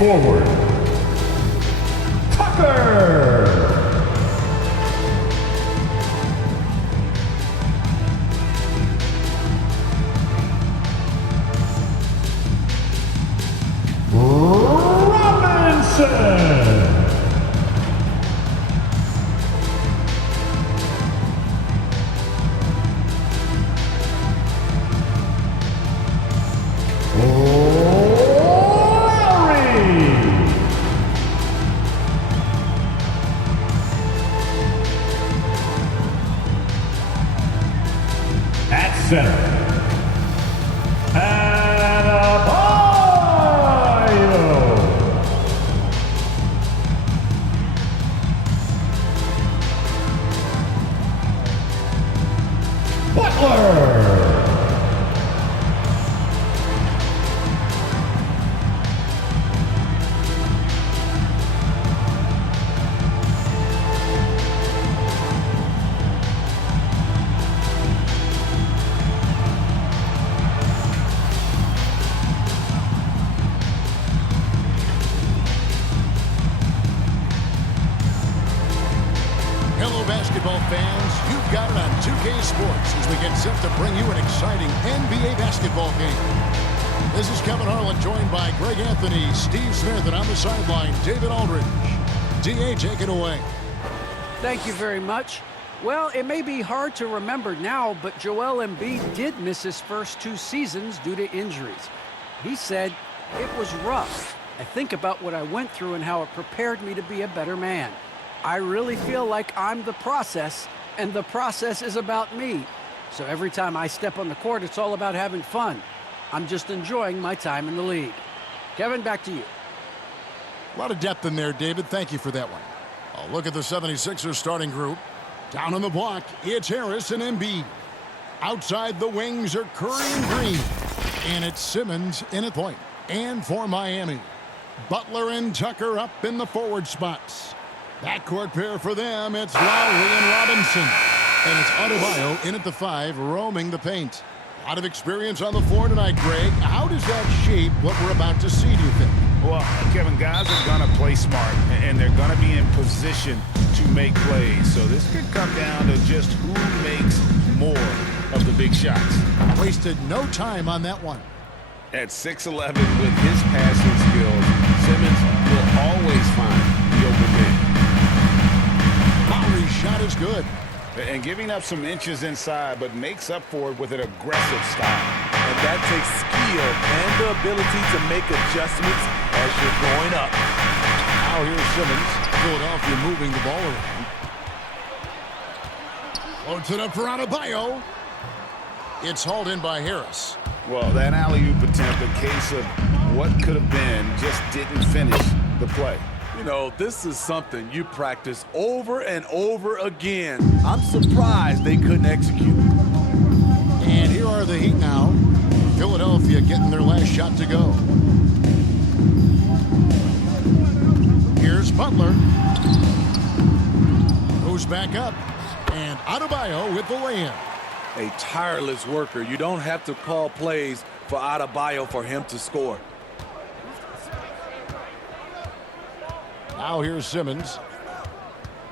Forward, Tucker. Robinson. Center. Basketball fans, you've got it on 2K Sports as we get set to bring you an exciting NBA basketball game. This is Kevin Harlan, joined by Greg Anthony, Steve Smith, and on the sideline, David Aldridge. D.A., take it away. Thank you very much. Well, it may be hard to remember now, but Joel Embiid did miss his first 2 seasons due to injuries. He said, "It was rough. I think about what I went through and how it prepared me to be a better man. I really feel like I'm the process, and the process is about me. So every time I step on the court, it's all about having fun. I'm just enjoying my time in the league." Kevin, back to you. A lot of depth in there, David. Thank you for that one. A look at the 76ers starting group. Down on the block, it's Harris and Embiid. Outside the wings are Curry and Green. And it's Simmons in at point. And for Miami, Butler and Tucker up in the forward spots. Backcourt pair for them, it's Lowry and Robinson. And it's Adebayo in at the 5, roaming the paint. A lot of experience on the floor tonight, Greg. How does that shape what we're about to see, do you think? Well, Kevin, guys are going to play smart, and they're going to be in position to make plays. So this could come down to just who makes more of the big shots. Wasted no time on that one. At 6'11", with his passing skills, Simmons will always find the open man. Lowry's shot is good. And giving up some inches inside, but makes up for it with an aggressive style. And that takes skill and the ability to make adjustments as you're going up. Now here's Simmons. Philadelphia moving the ball around. Floats it up for Adebayo. It's hauled in by Harris. Well, that alley-oop attempt, a case of what could have been, just didn't finish the play. You know, this is something you practice over and over again. I'm surprised they couldn't execute. And here are the Heat now. Philadelphia getting their last shot to go. Here's Butler. Goes back up. And Adebayo with the lay-in. A tireless worker. You don't have to call plays for Adebayo for him to score. Now here's Simmons.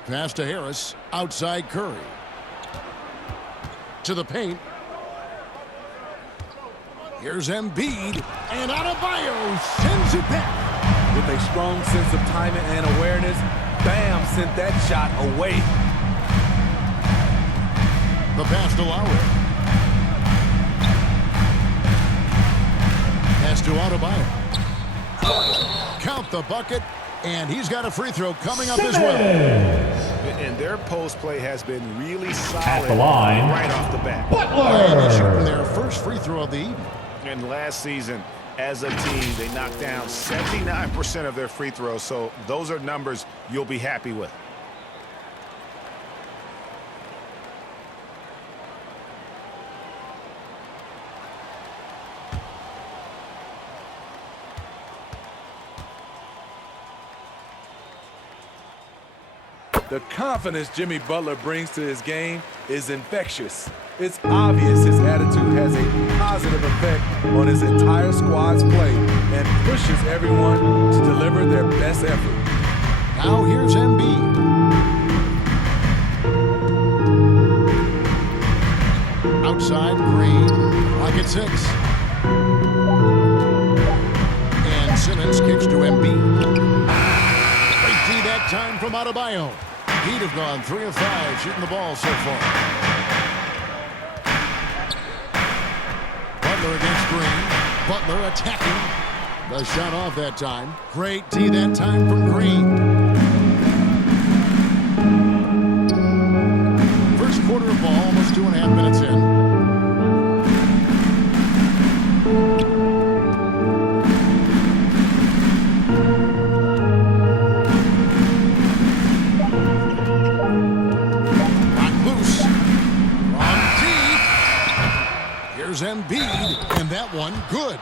Pass to Harris. Outside Curry. To the paint. Here's Embiid. And Adebayo sends it back. With a strong sense of timing and awareness, Bam sent that shot away. The pass to Lowry. Pass to Adebayo. Count the bucket. And he's got a free throw coming up as well. And their post play has been really solid At the line, right off the bat. And they're shooting Butler. their first free throw of the evening. And last season, as a team, they knocked down 79% of their free throws, so those are numbers you'll be happy with. The confidence Jimmy Butler brings to his game is infectious. It's obvious his attitude has a positive effect on his entire squad's play and pushes everyone to deliver their best effort. Now here's Embiid. Outside, Green. Clock at 6. And Simmons kicks to Embiid. Great D that time from Adebayo. Heat have gone 3 of 5 shooting the ball so far. Butler against Green. Butler attacking. The shot off that time. Great D that time from Green. First quarter of ball, almost 2.5 minutes in. Embiid, and that one good.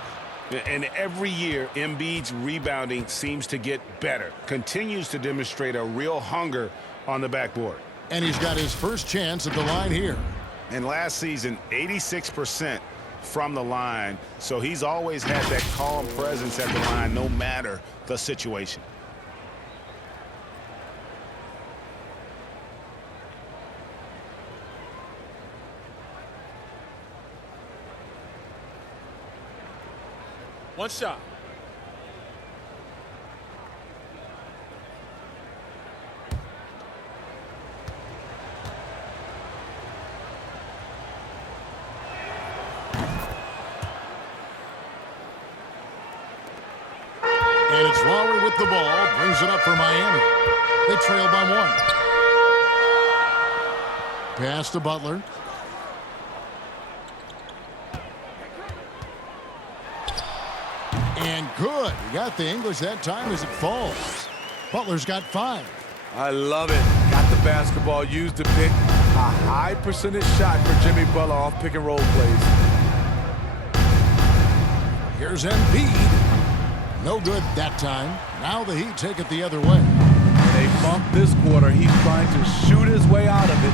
And every year, Embiid's rebounding seems to get better. Continues to demonstrate a real hunger on the backboard. And he's got his first chance at the line here. And last season, 86% from the line. So he's always had that calm presence at the line no matter the situation. One shot. And it's Lowry with the ball. Brings it up for Miami. They trail by 1. Pass to Butler. And good. He got the English that time as it falls. Butler's got 5. I love it. Got the basketball, used to pick a high percentage shot for Jimmy Butler off pick and roll plays. Here's Embiid. No good that time. Now the Heat take it the other way. They bump this quarter. He's trying to shoot his way out of it.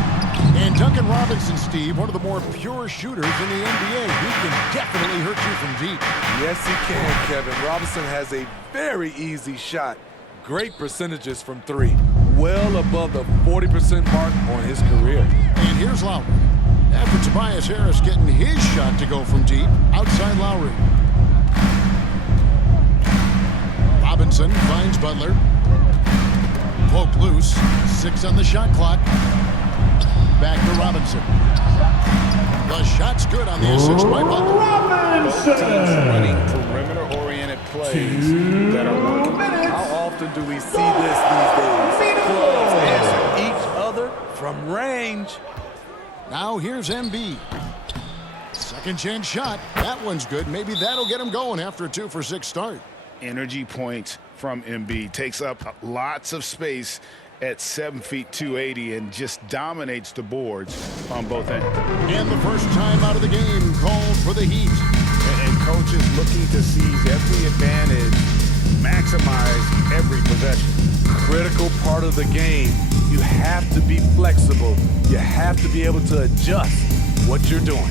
And Duncan Robinson, Steve, one of the more pure shooters in the NBA. He can definitely hurt you from deep. Yes, he can, Kevin. Robinson has a very easy shot. Great percentages from 3. Well above the 40% mark on his career. And here's Lowry. After Tobias Harris getting his shot to go from deep, outside Lowry. Robinson finds Butler. Poke loose. 6 on the shot clock. Back to Robinson. The shot's good on the assist by Butler. Both teams running perimeter-oriented plays that are working. How often do we see this these days? Clubs answer each other from range. Now here's Embiid. Second chance shot. That one's good. Maybe that'll get him going after a 2-for-6 start. Energy points from Embiid. Takes up lots of space at 7 feet 280 and just dominates the boards on both ends. And the first time out of the game called for the Heat. And coaches looking to seize every advantage, maximize every possession. Critical part of the game. You have to be flexible. You have to be able to adjust what you're doing.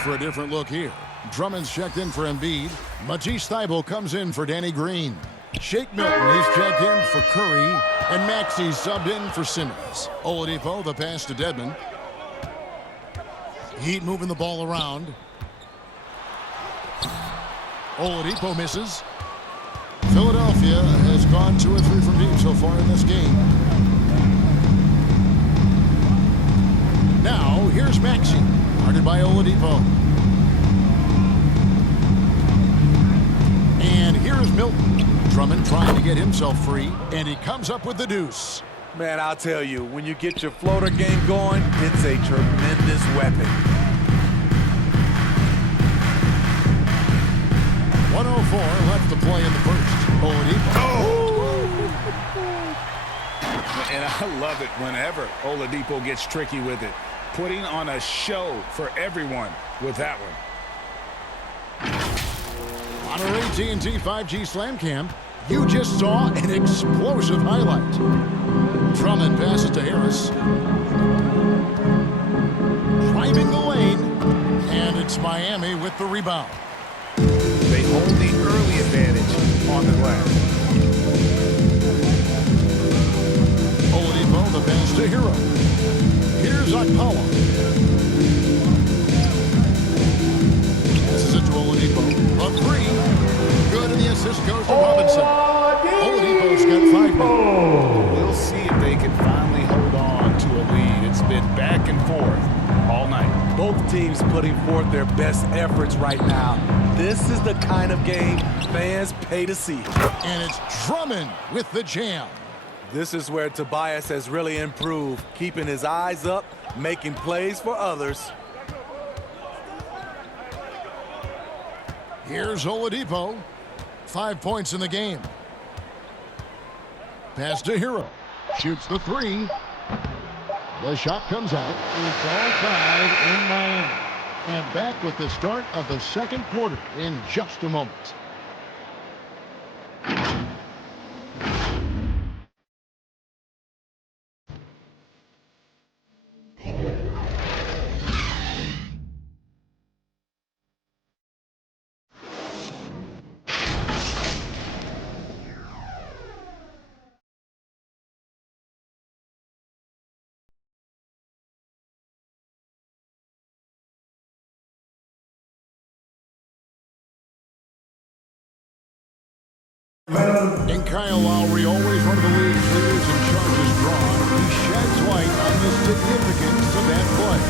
for a different look here. Drummond's checked in for Embiid. Matisse Thybulle comes in for Danny Green. Shake Milton is checked in for Curry. And Maxey's subbed in for Simmons. Oladipo, the pass to Dedmon. Heat moving the ball around. Oladipo misses. Philadelphia has gone 2 or 3 from deep so far in this game. Now, here's Maxey, guarded by Oladipo. And here's Milton. Drummond trying to get himself free, and he comes up with the deuce. Man, I'll tell you, when you get your floater game going, it's a tremendous weapon. 1:04 left to play in the first. Oladipo. And I love it whenever Oladipo gets tricky with it. Putting on a show for everyone with that one. On our AT&T 5G Slam Cam, you just saw an explosive highlight. Drummond passes to Harris. Driving the lane, and it's Miami with the rebound. They hold the early advantage on the glass. Oladipo, the pass to Hero. Here's Akpala. Passes it to Oladipo. A 3. Good, and the assist goes to Robinson. Oladipo's got 5 now. We'll see if they can finally hold on to a lead. It's been back and forth all night. Both teams putting forth their best efforts right now. This is the kind of game fans pay to see. And it's Drummond with the jam. This is where Tobias has really improved, keeping his eyes up, making plays for others. Here's Oladipo. 5 points in the game. Pass to Hero. Shoots the 3. The shot comes out. It's all tied in Miami. And back with the start of the second quarter in just a moment. And Kyle Lowry, always one of the league's leaders in charges drawn. He sheds light on the significance of that play.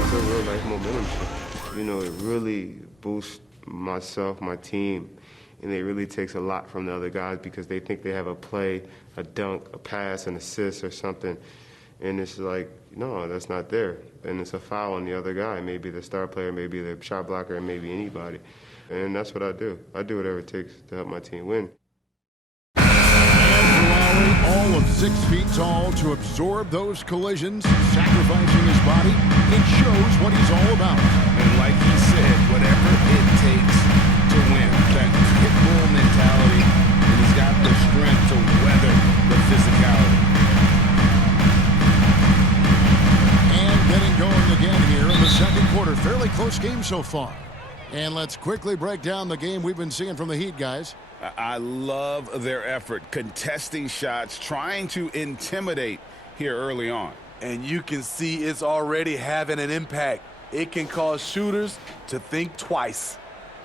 It's a real life momentum shift. You know, it really boosts myself, my team, and it really takes a lot from the other guys because they think they have a play, a dunk, a pass, an assist or something. And it's like, no, that's not there. And it's a foul on the other guy, maybe the star player, maybe the shot blocker, and maybe anybody. And that's what I do. I do whatever it takes to help my team win. And Lowry, all of 6 feet tall, to absorb those collisions, sacrificing his body. It shows what he's all about. And like he said, whatever it takes to win. That pit bull mentality, and he's got the strength to weather the physicality. And getting going again here in the second quarter. Fairly close game so far. And let's quickly break down the game we've been seeing from the Heat, guys. I love their effort, contesting shots, trying to intimidate here early on. And you can see it's already having an impact. It can cause shooters to think twice.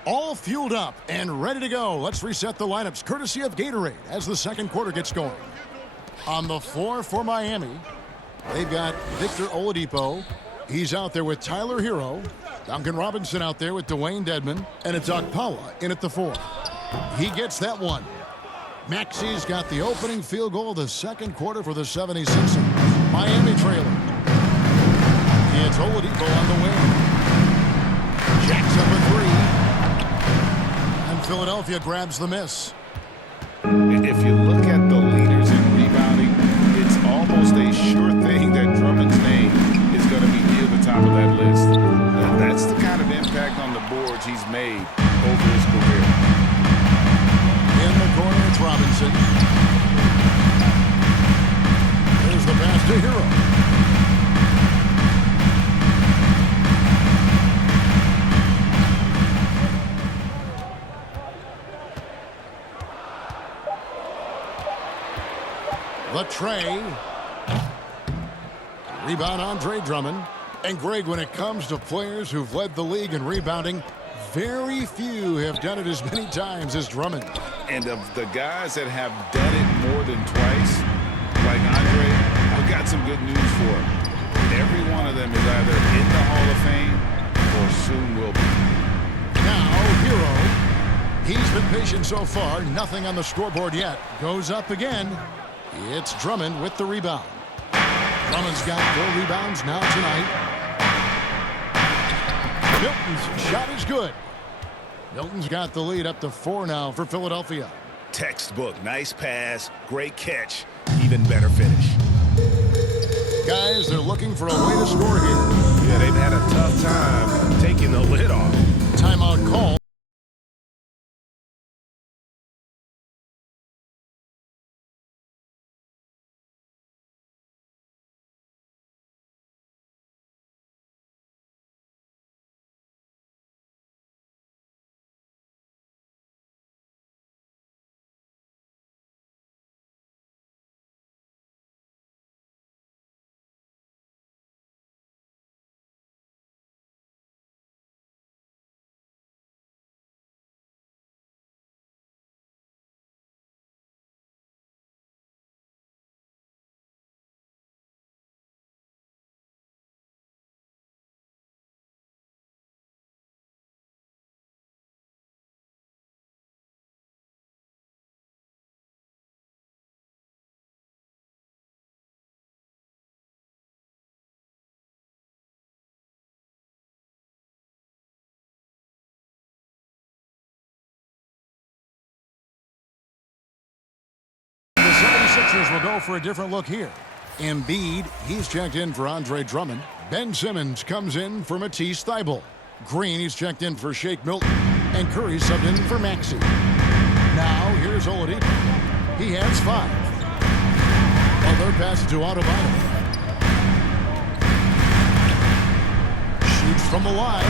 All fueled up and ready to go. Let's reset the lineups, courtesy of Gatorade, as the second quarter gets going. On the floor for Miami, they've got Victor Oladipo. He's out there with Tyler Hero. Duncan Robinson out there with Dwayne Dedmon. And it's Akpala in at the 4. He gets that one. Maxey's got the opening field goal of the second quarter for the 76ers. Miami trailing. It's Oladipo on the wing. Jacks up a 3. And Philadelphia grabs the miss. If you look at the leaders in rebounding, it's almost a sure thing that Drummond's name is going to be near the top of that list. That's the kind of impact on the boards he's made over his career. In the corner, it's Robinson. There's the pass to Hero. The tray. Rebound, Andre Drummond. And Greg, when it comes to players who've led the league in rebounding, very few have done it as many times as Drummond. And of the guys that have done it more than twice, like Andre, I've got some good news for him. Every one of them is either in the Hall of Fame or soon will be. Now, Hero. He's been patient so far. Nothing on the scoreboard yet. Goes up again. It's Drummond with the rebound. Drummond's got 4 rebounds now tonight. Milton's shot is good. Milton's got the lead up to 4 now for Philadelphia. Textbook. Nice pass. Great catch. Even better finish. Guys, they're looking for a way to score here. Yeah, they've had a tough time taking the lid off. Timeout call. The 76ers will go for a different look here. Embiid, he's checked in for Andre Drummond. Ben Simmons comes in for Matisse Thybulle. Green, he's checked in for Shake Milton. And Curry subbed in for Maxey. Now, here's Oladipo. He has 5. Butler passes to Adebayo. Shoots from the line.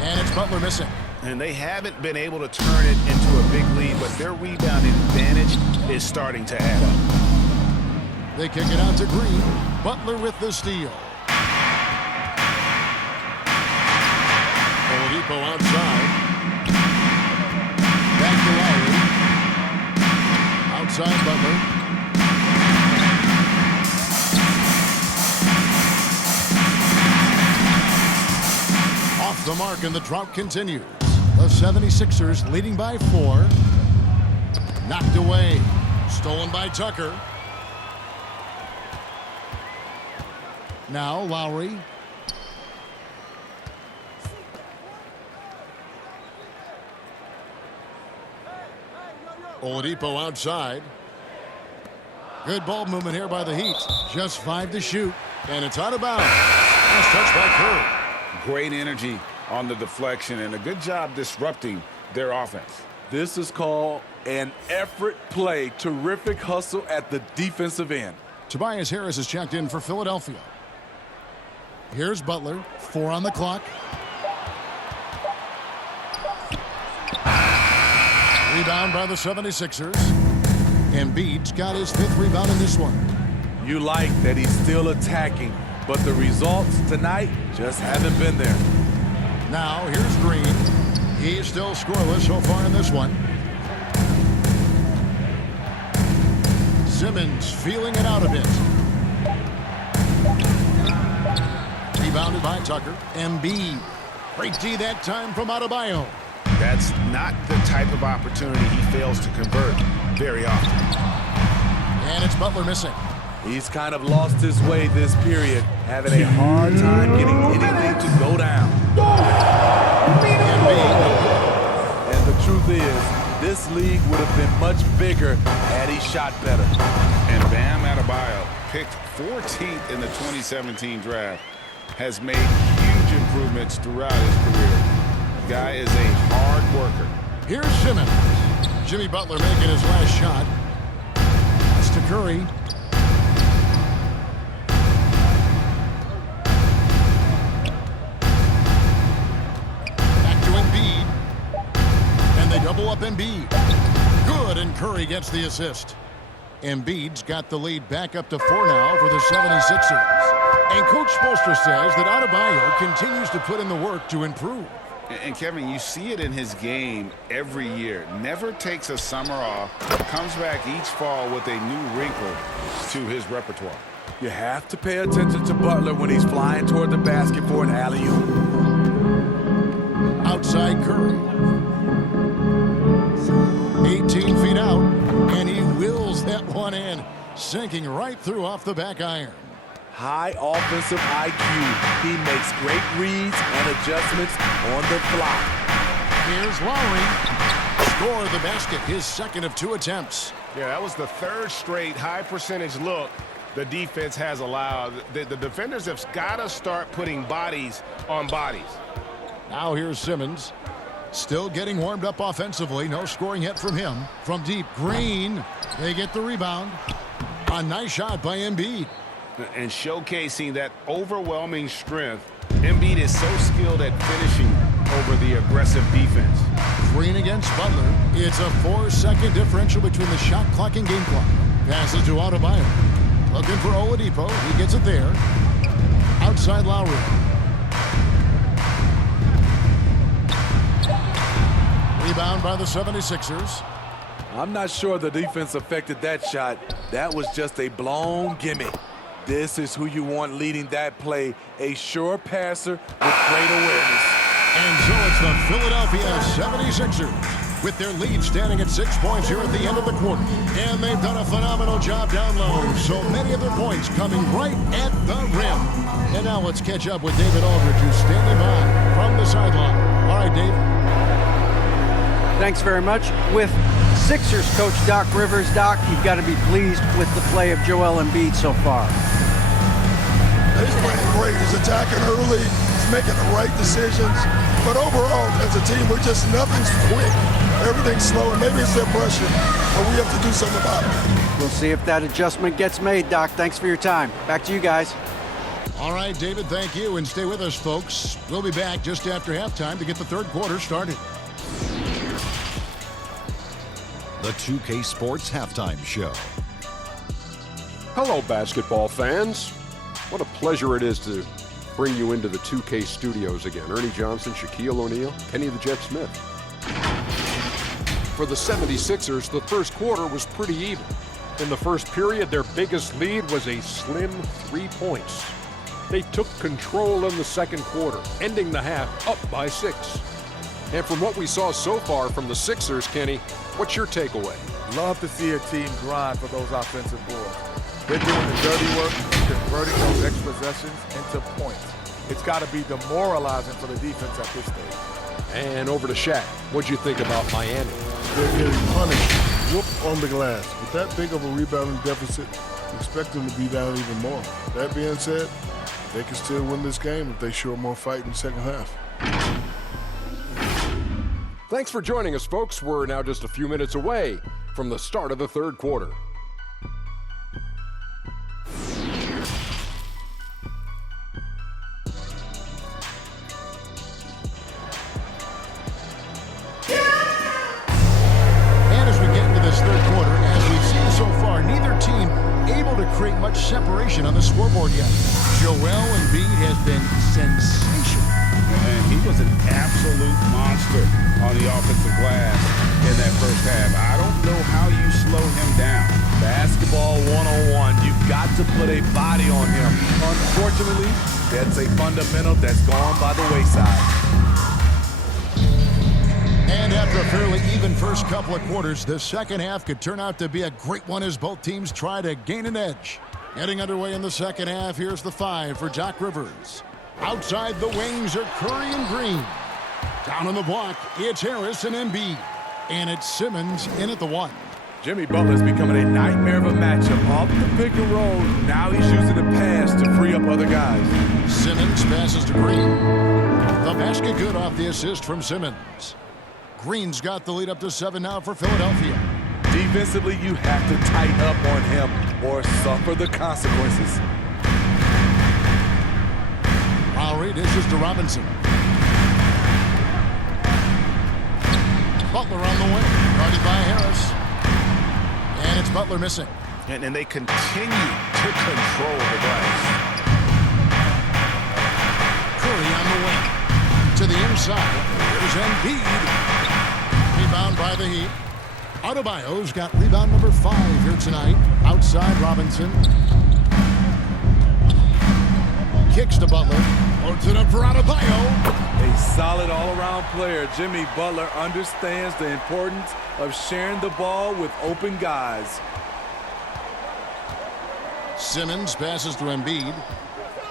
And it's Butler missing. And they haven't been able to turn it into a big lead, but their rebounding advantage is starting to add up. They kick it out to Green. Butler with the steal. Oladipo outside. Back to Lowry. Outside Butler. Off the mark and the drought continues. The 76ers leading by 4. Knocked away. Stolen by Tucker. Now Lowry. Oladipo outside. Good ball movement here by the Heat. Just 5 to shoot. And it's out of bounds. Last touch by Curry. Great energy on the deflection and a good job disrupting their offense. This is called an effort play. Terrific hustle at the defensive end. Tobias Harris is checked in for Philadelphia. Here's Butler. 4 on the clock. Rebound by the 76ers. Embiid's got his 5th rebound in this one. You like that he's still attacking, but the results tonight just haven't been there. Now here's Green. He's still scoreless so far in this one. Simmons feeling it out a bit. Rebounded by Tucker. Embiid. Great D that time from Adebayo. That's not the type of opportunity he fails to convert very often. And it's Butler missing. He's kind of lost his way this period, having a hard time getting anything to go down. And the truth is, this league would have been much bigger had he shot better. And Bam Adebayo, picked 14th in the 2017 draft, has made huge improvements throughout his career. The guy is a hard worker. Here's Simmons. Jimmy Butler making his last shot. That's to Curry. Back to Embiid. And they double up Embiid. Good, and Curry gets the assist. Embiid's got the lead back up to 4 now for the 76ers. And Coach Spoelstra says that Adebayo continues to put in the work to improve. And Kevin, you see it in his game every year. Never takes a summer off, comes back each fall with a new wrinkle to his repertoire. You have to pay attention to Butler when he's flying toward the basket for an alley-oop. Outside Curry. 18 feet out, and he wills that one in, sinking right through off the back iron. High offensive IQ. He makes great reads and adjustments on the fly. Here's Lowry. Score the basket, his second of 2 attempts. Yeah, that was the third straight high percentage look the defense has allowed. The defenders have got to start putting bodies on bodies. Now here's Simmons. Still getting warmed up offensively. No scoring yet from him. From deep, Green. They get the rebound. A nice shot by Embiid. And showcasing that overwhelming strength. Embiid is so skilled at finishing over the aggressive defense. Green against Butler. It's a 4-second differential between the shot clock and game clock. Passes to Adebayo. Looking for Oladipo. He gets it there. Outside Lowry. Rebound by the 76ers. I'm not sure the defense affected that shot. That was just a blown gimme. This is who you want leading that play. A sure passer with great awareness. And so it's the Philadelphia 76ers with their lead standing at 6 points here at the end of the quarter. And they've done a phenomenal job down low. So many of their points coming right at the rim. And now let's catch up with David Aldridge, who's standing by from the sideline. All right, Dave. Thanks very much. With Sixers coach Doc Rivers, Doc, you've got to be pleased with the play of Joel Embiid so far. He's playing great. He's attacking early. He's making the right decisions. But overall, as a team, nothing's quick. Everything's slow, and maybe it's their pressure, but we have to do something about it. We'll see if that adjustment gets made, Doc. Thanks for your time. Back to you guys. All right, David, thank you. And stay with us, folks. We'll be back just after halftime to get the third quarter started. The 2K Sports Halftime Show. Hello, basketball fans. What a pleasure it is to bring you into the 2K studios again. Ernie Johnson, Shaquille O'Neal, Kenny the Jet Smith. For the 76ers, the first quarter was pretty even. In the first period, their biggest lead was a slim 3 points. They took control in the second quarter, ending the half up by 6. And from what we saw so far from the Sixers, Kenny, what's your takeaway? Love to see a team grind for those offensive boards. They're doing the dirty work and converting those extra possessions into points. It's got to be demoralizing for the defense at this stage. And over to Shaq. What'd you think about Miami? They're getting punished, whooped on the glass. With that big of a rebounding deficit, expect them to be down even more. That being said, they can still win this game if they show more fight in the second half. Thanks for joining us, folks. We're now just a few minutes away from the start of the third quarter. And as we get into this third quarter, as we've seen so far, neither team able to create much separation on the scoreboard yet. Joel Embiid has been sensational. And he was an absolute monster on the offensive glass in that first half. I don't know how you slow him down. Basketball 101. You've got to put a body on him. Unfortunately, that's a fundamental that's gone by the wayside. And after a fairly even first couple of quarters, the second half could turn out to be a great one as both teams try to gain an edge. Getting underway in the second half, here's the 5 for Doc Rivers. Outside the wings are Curry and Green. Down on the block, it's Harris and Embiid. And it's Simmons in at the 1. Jimmy Butler's becoming a nightmare of a matchup. Off the pick and roll, now he's using the pass to free up other guys. Simmons passes to Green. The basket good off the assist from Simmons. Green's got the lead up to 7 now for Philadelphia. Defensively, you have to tighten up on him or suffer the consequences. Lowry dishes to Robinson. Butler on the wing, guarded by Harris. And it's Butler missing. And they continue to control the glass. Curry on the wing. To the inside. Here's Embiid. Rebound by the Heat. Adebayo's got rebound number 5 here tonight. Outside Robinson. Kicks to Butler. Loads it up for Adebayo. A solid all-around player. Jimmy Butler understands the importance of sharing the ball with open guys. Simmons passes to Embiid.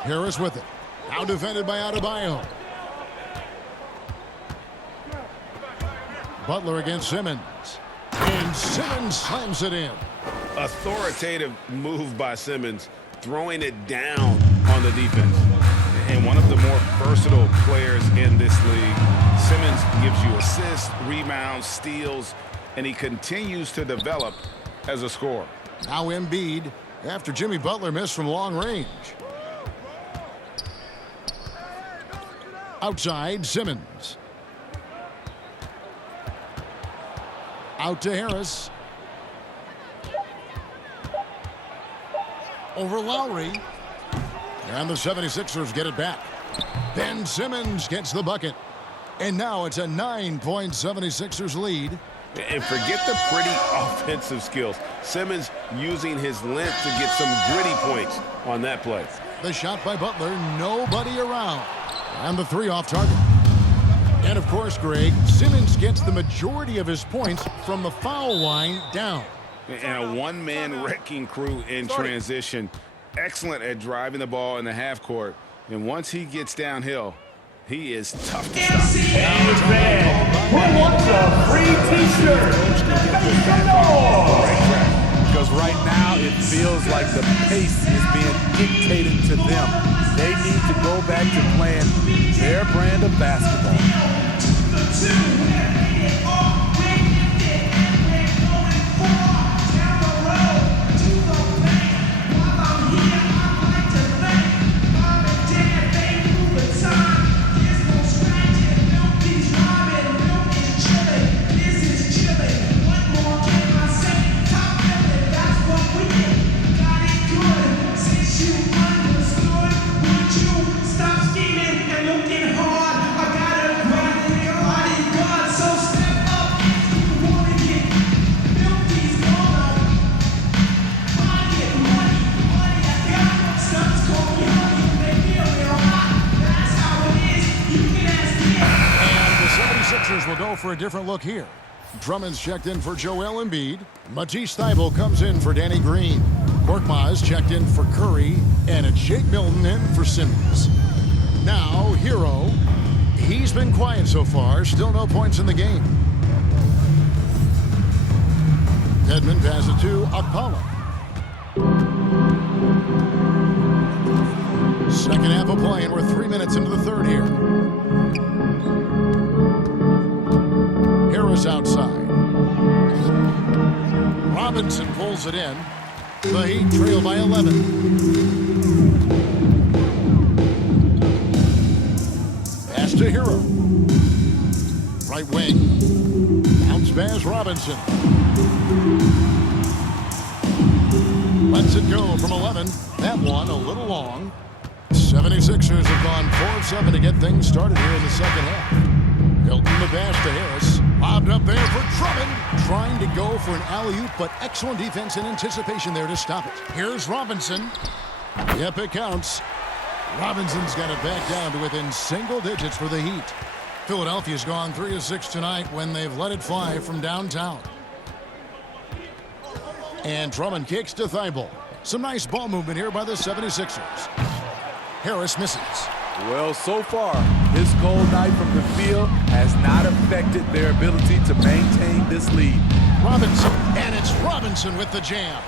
Harris with it. Now defended by Adebayo. Butler against Simmons. And Simmons slams it in. Authoritative move by Simmons, throwing it down on the defense. And one of the more versatile players in this league. Simmons gives you assists, rebounds, steals, and he continues to develop as a scorer. Now Embiid after Jimmy Butler missed from long range. Outside Simmons. Out to Harris. Over Lowry. And the 76ers get it back. Ben Simmons gets the bucket. And now it's a 9-point 76ers lead. And forget the pretty offensive skills. Simmons using his length to get some gritty points on that play. The shot by Butler, nobody around. And the 3 off target. And of course, Greg, Simmons gets the majority of his points from the foul line down. And a one-man wrecking crew in transition. Excellent at driving the ball in the half court. And once he gets downhill, he is tough to stop. Who wants a free t-shirt? Make some noise! Because right now it feels like the pace is being dictated to them. They need to go back to playing their brand of basketball. Will go for a different look here. Drummond's checked in for Joel Embiid. Matisse Thybulle comes in for Danny Green. Korkmaz checked in for Curry. And it's Jake Milton in for Simmons. Now, Hero. He's been quiet so far. Still no points in the game. Edmond passes it to Akpala. Second half of play, and we're 3 minutes into the third here. Harris outside. Robinson pulls it in. The Heat trail by 11. Pass to Hero. Right wing. Bounce pass Robinson. Lets it go from 11. That one a little long. 76ers have gone 4 of 7 to get things started here in the second half. Hilton the pass to Harris. Lobbed up there for Drummond. Trying to go for an alley-oop, but excellent defense and anticipation there to stop it. Here's Robinson. Yep, it counts. Robinson's got it back down to within single digits for the Heat. Philadelphia's gone 3 of 6 tonight when they've let it fly from downtown. And Drummond kicks to Thybulle. Some nice ball movement here by the 76ers. Harris misses. Well, so far, his cold night from the field has not affected their ability to maintain this lead. Robinson, and it's Robinson with the jam.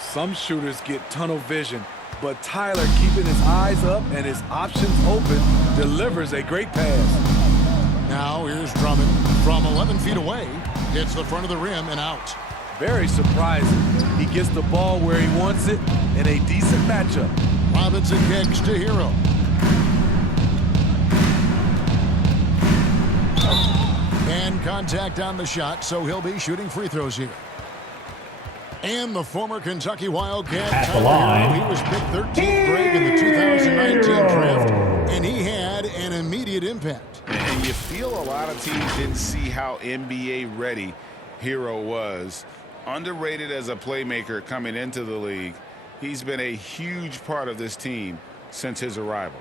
Some shooters get tunnel vision, but Tyler, keeping his eyes up and his options open, delivers a great pass. Now here's Drummond from 11 feet away. Hits the front of the rim and out. Very surprising. He gets the ball where he wants it in a decent matchup. Robinson kicks to Hero. And contact on the shot, so he'll be shooting free throws here. And the former Kentucky Wildcat, At the Tyler line, Hero, he was picked 13th grade in the 2019 draft, and he had an immediate impact. And you feel a lot of teams didn't see how NBA ready Hero was. Underrated as a playmaker coming into the league. He's been a huge part of this team since his arrival.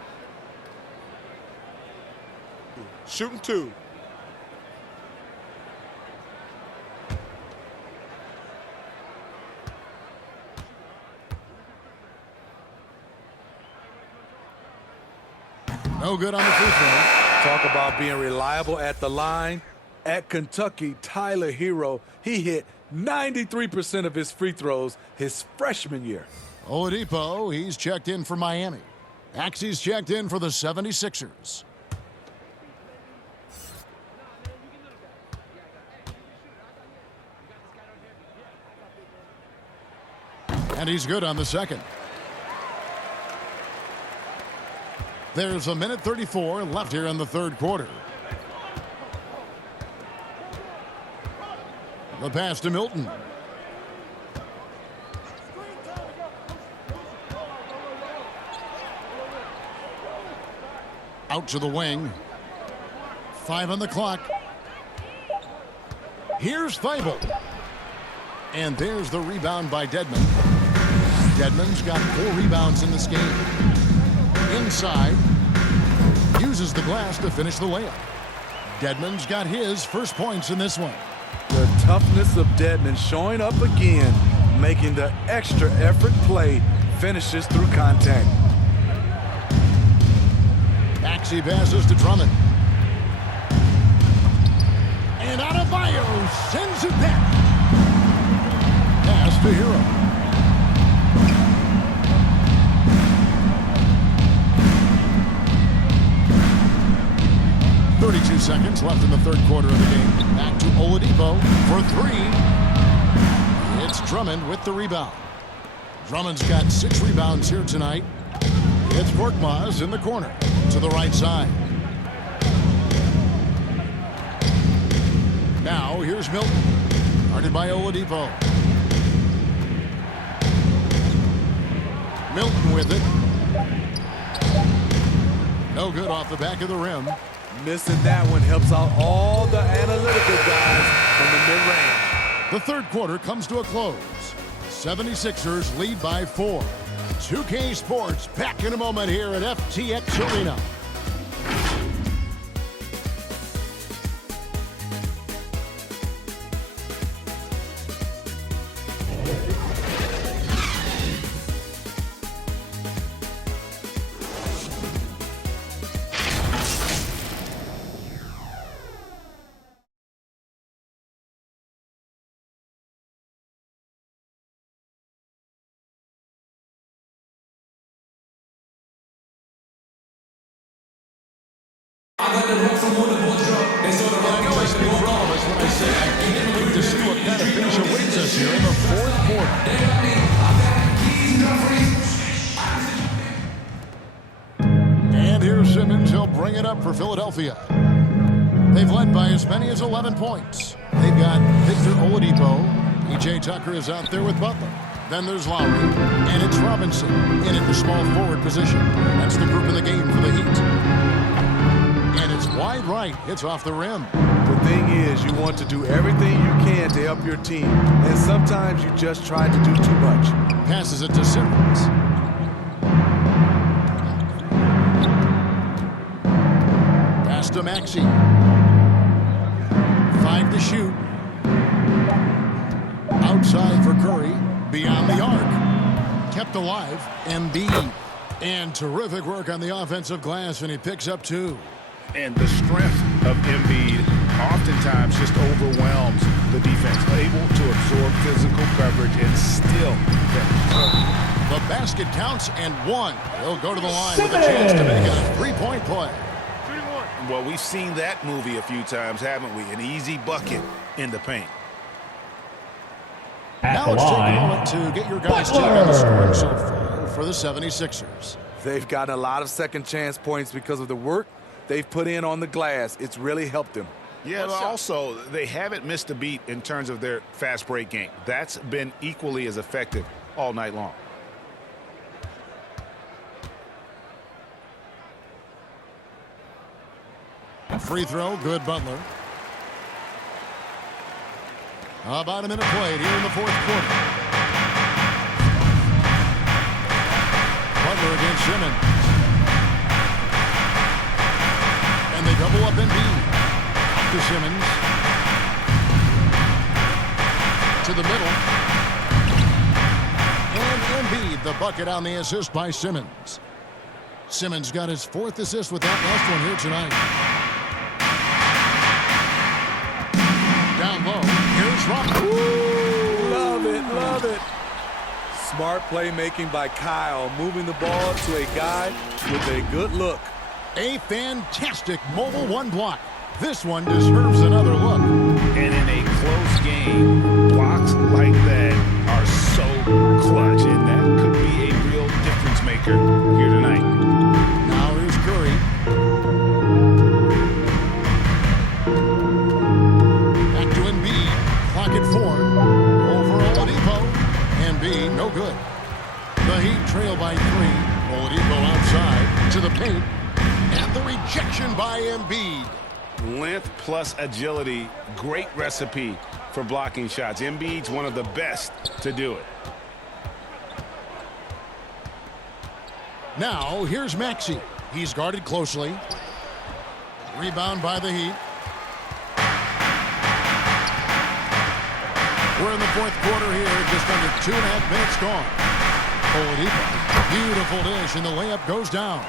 Shooting 2. No good on the free throw. Talk about being reliable at the line. At Kentucky, Tyler Hero, he hit 93% of his free throws his freshman year. Oladipo, he's checked in for Miami. Axie's checked in for the 76ers. And he's good on the second. There's a minute 34 left here in the third quarter. The pass to Milton. Out to the wing. 5 on the clock. Here's Thibault. And there's the rebound by Dedmon. Dedmon's got 4 rebounds in this game. Inside. Uses the glass to finish the layup. Dedmon's got his first points in this one. The toughness of Dedmon showing up again, making the extra effort play, finishes through contact. Maxey passes to Drummond. And Adebayo sends it back. Pass to Hero. Seconds left in the third quarter of the game. Back to Oladipo for 3. It's Drummond with the rebound. Drummond's got 6 rebounds here tonight. It's Korkmaz in the corner to the right side. Now here's Milton. Guarded by Oladipo. Milton with it. No good off the back of the rim. Missing that one helps out all the analytical guys from the mid-range. The third quarter comes to a close. 76ers lead by 4. 2K Sports back in a moment here at FTX Arena. I know I speak for all of us when I say I can't wait to see what kind of finish awaits us here in the fourth quarter. And here's Simmons. He'll bring it up for Philadelphia. They've led by as many as 11 points. They've got Victor Oladipo. P.J. Tucker is out there with Butler. Then there's Lowry, and it's Robinson in at the small forward position. That's the group in the game for the Heat. And it's wide right. It's off the rim. The thing is, you want to do everything you can to help your team, and sometimes you just try to do too much. Passes it to Simmons. Pass to Maxey. 5 to shoot. Outside for Curry. Beyond the arc. Kept alive. Embiid. And terrific work on the offensive glass, and he picks up 2. And the strength of Embiid oftentimes just overwhelms the defense, able to absorb physical coverage and still finish. The basket counts and 1. He'll go to the line with a chance to make a 3-point play. Well, we've seen that movie a few times, haven't we? An easy bucket in the paint. Now let's take a moment to get your guys' take on the scoring so far for the 76ers. They've gotten a lot of second chance points because of the work they've put in on the glass. It's really helped them. Yeah, but also, they haven't missed a beat in terms of their fast break game. That's been equally as effective all night long. Free throw, good Butler. About a minute played here in the fourth quarter. Butler against Simmons. And they double up Embiid. To Simmons. To the middle. And Embiid, the bucket on the assist by Simmons. Simmons got his fourth assist with that last one here tonight. Down low. Here's Rock. Love it, love it. Smart playmaking by Kyle, moving the ball to a guy with a good look. A fantastic mobile one block. This one deserves another look. And in a close game, blocks like that are so clutch, and that could be a real difference maker here tonight. Now here's Curry. Back to Embiid. Clock at 4. Over Oladipo. Embiid, no good. The Heat trail by 3. Oladipo outside to the paint. And the rejection by Embiid. Length plus agility, great recipe for blocking shots. Embiid's one of the best to do it. Now, here's Maxey. He's guarded closely. Rebound by the Heat. We're in the fourth quarter here, just under 2.5 minutes gone. Oladipo, beautiful dish, and the layup goes down.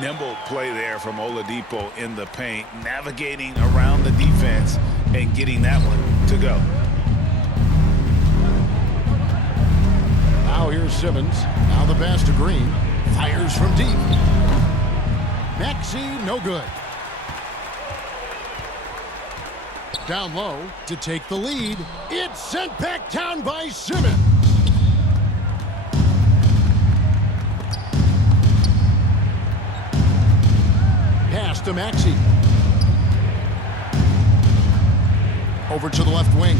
Nimble play there from Oladipo in the paint, navigating around the defense and getting that one to go. Now here's Simmons. Now the pass to Green. Fires from deep. Maxey, no good. Down low to take the lead. It's sent back down by Simmons. Pass to Maxey. Over to the left wing.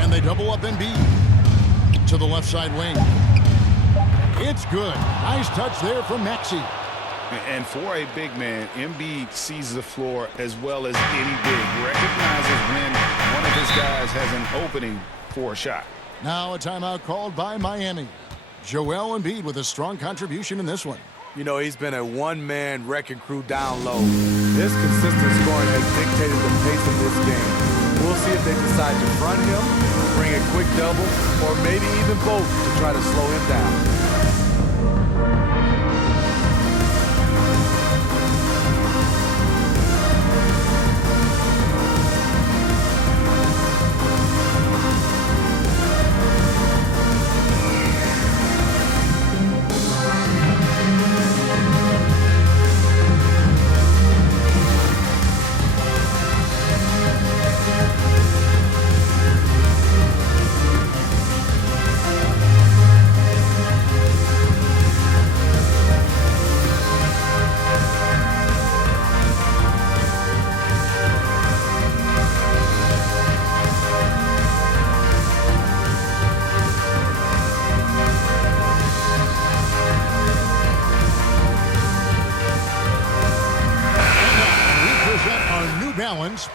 And they double up Embiid. To the left side wing. It's good. Nice touch there from Maxey. And for a big man, Embiid sees the floor as well as any big. Recognizes when one of his guys has an opening for a shot. Now a timeout called by Miami. Joel Embiid with a strong contribution in this one. You know, he's been a one-man wrecking crew down low. His consistent scoring has dictated the pace of this game. We'll see if they decide to front him, bring a quick double, or maybe even both to try to slow him down.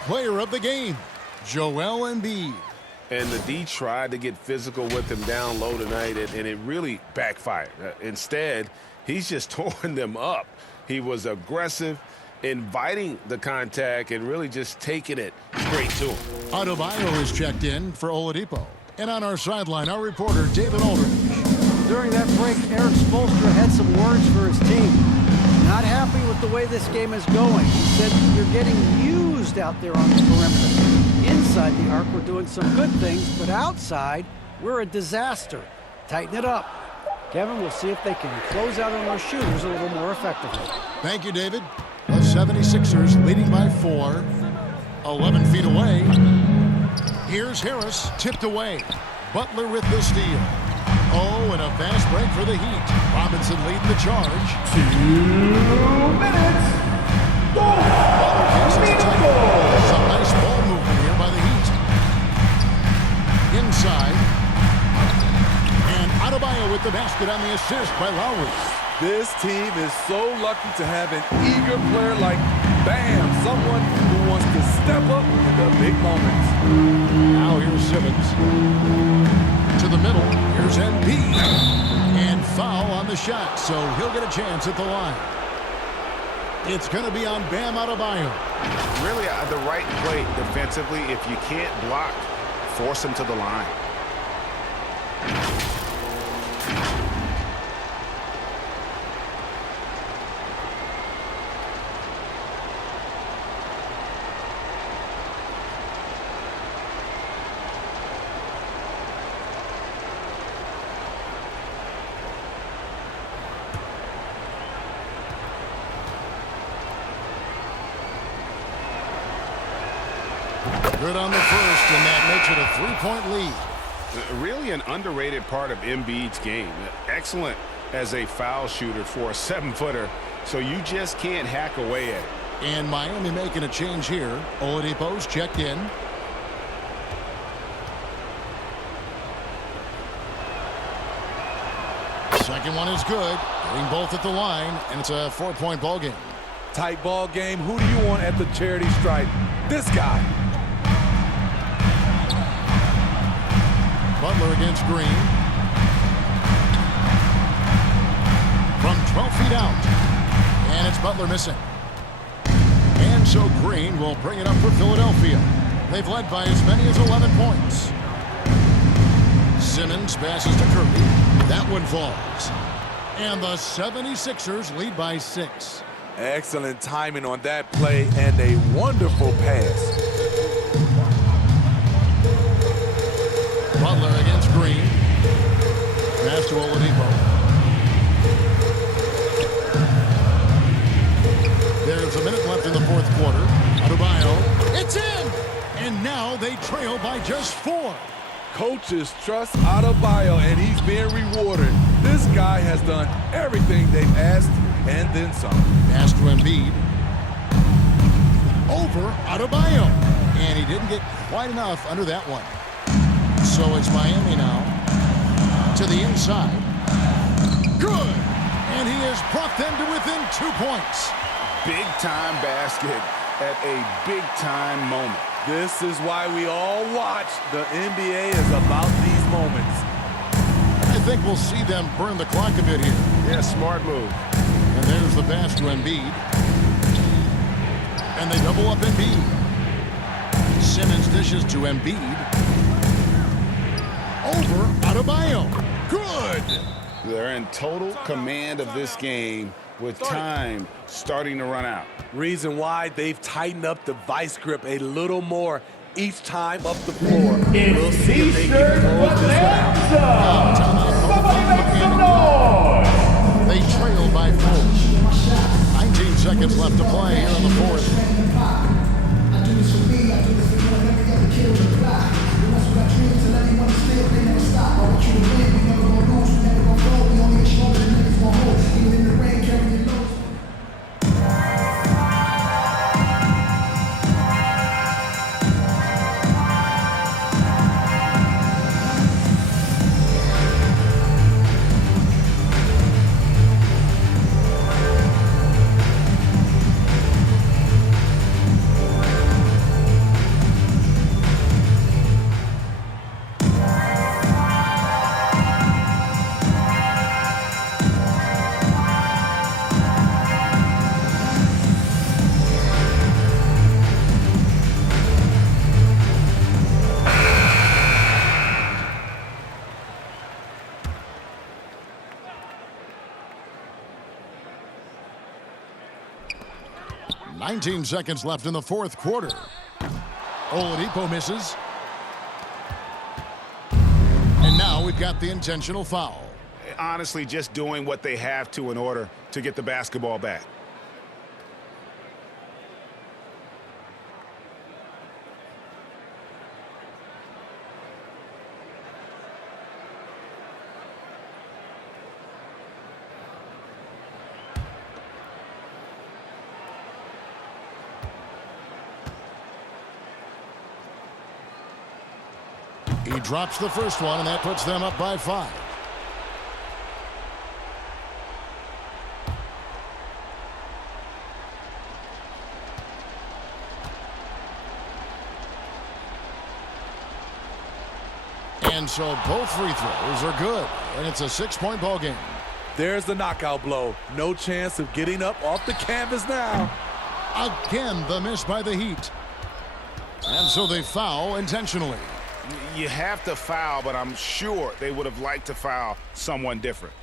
Player of the game, Joel Embiid. And the D tried to get physical with him down low tonight, and it really backfired. Instead, he's just torn them up. He was aggressive, inviting the contact, and really just taking it straight to him. Adebayo is checked in for Oladipo. And on our sideline, our reporter, David Aldridge. During that break, Eric Spoelstra had some words for his team. Not happy with the way this game is going. He said, "You're getting used out there on the perimeter. Inside the arc, we're doing some good things, but outside, we're a disaster. Tighten it up." Kevin, we'll see if they can close out on our shooters a little more effectively. Thank you, David. The 76ers leading by 4. 11 feet away. Here's Harris, tipped away. Butler with the steal. Oh, and a fast break for the Heat. Robinson leading the charge. 2 minutes. Go! Butler inside. And Adebayo with the basket on the assist by Lowry. This team is so lucky to have an eager player like Bam, someone who wants to step up in the big moments. Now here's Simmons. To the middle. Here's Embiid. And foul on the shot, so he'll get a chance at the line. It's going to be on Bam Adebayo. Really the right play defensively. If you can't block, force him to the line. Good on the first, and that makes it a three-point lead. Really an underrated part of Embiid's game. Excellent as a foul shooter for a 7-footer, so you just can't hack away at it. And Miami making a change here. Oladipo's checked in. Second one is good. Getting both at the line, and it's a 4-point ball game. Tight ball game. Who do you want at the charity stripe? This guy. Butler against Green. From 12 feet out. And it's Butler missing. And so Green will bring it up for Philadelphia. They've led by as many as 11 points. Simmons passes to Kirby. That one falls. And the 76ers lead by 6. Excellent timing on that play and a wonderful pass. Butler against Green. Pass to Oladipo. There's a minute left in the fourth quarter. Adebayo. It's in! And now they trail by just 4. Coaches trust Adebayo, and he's being rewarded. This guy has done everything they've asked and then some. Pass to Embiid. Over Adebayo. And he didn't get quite enough under that one. So it's Miami now. To the inside. Good! And he has brought them to within 2 points. Big-time basket at a big-time moment. This is why we all watch. The NBA is about these moments. I think we'll see them burn the clock a bit here. Yeah, smart move. And there's the pass to Embiid. And they double up Embiid. Simmons dishes to Embiid. Over Adebayo. Good! They're in total command of this game with time starting to run out. Reason why they've tightened up the vice grip a little more each time up the floor. We'll see if they can close this one out. They trail by 4. 19 seconds left to play here in the fourth. Seconds left in the fourth quarter. Oladipo misses. And now we've got the intentional foul. Honestly, just doing what they have to in order to get the basketball back. He drops the first one, and that puts them up by 5. And so both free throws are good, and it's a 6-point ball game. There's the knockout blow. No chance of getting up off the canvas now. Again, the miss by the Heat. And so they foul intentionally. You have to foul, but I'm sure they would have liked to foul someone different.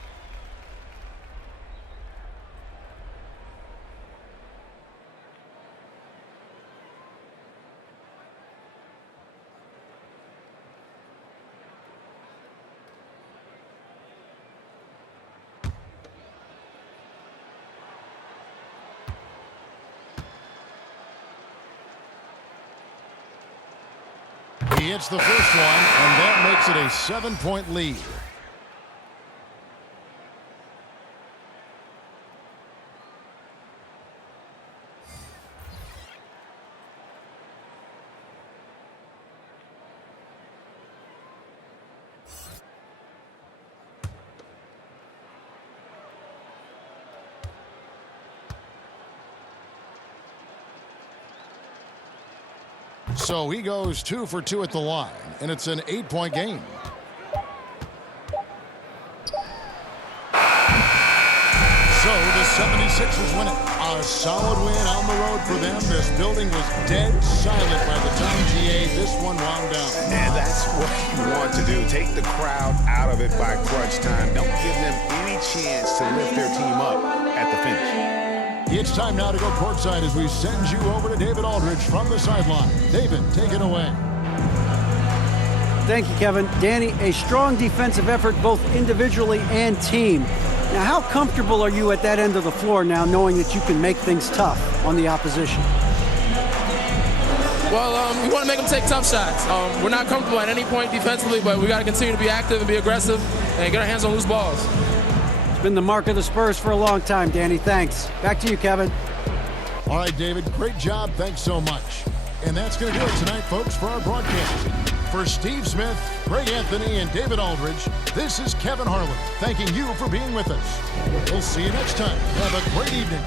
He hits the first one, and that makes it a 7-point lead. So he goes 2 for 2 at the line, and it's an 8-point game. So the 76ers win it. A solid win on the road for them. This building was dead silent by the time, GA, this one wound down. And that's what you want to do. Take the crowd out of it by crunch time. Don't give them any chance to lift their team up at the finish. It's time now to go courtside as we send you over to David Aldridge from the sideline. David, take it away. Thank you, Kevin. Danny, a strong defensive effort both individually and team. Now, how comfortable are you at that end of the floor now, knowing that you can make things tough on the opposition? Well, we want to make them take tough shots. We're not comfortable at any point defensively, but we got to continue to be active and be aggressive and get our hands on loose balls. It's been the mark of the Spurs for a long time, Danny. Thanks. Back to you, Kevin. All right, David, great job. Thanks so much. And that's going to do it tonight, folks, for our broadcast. For Steve Smith, Greg Anthony, and David Aldridge, this is Kevin Harlan thanking you for being with us. We'll see you next time. Have a great evening.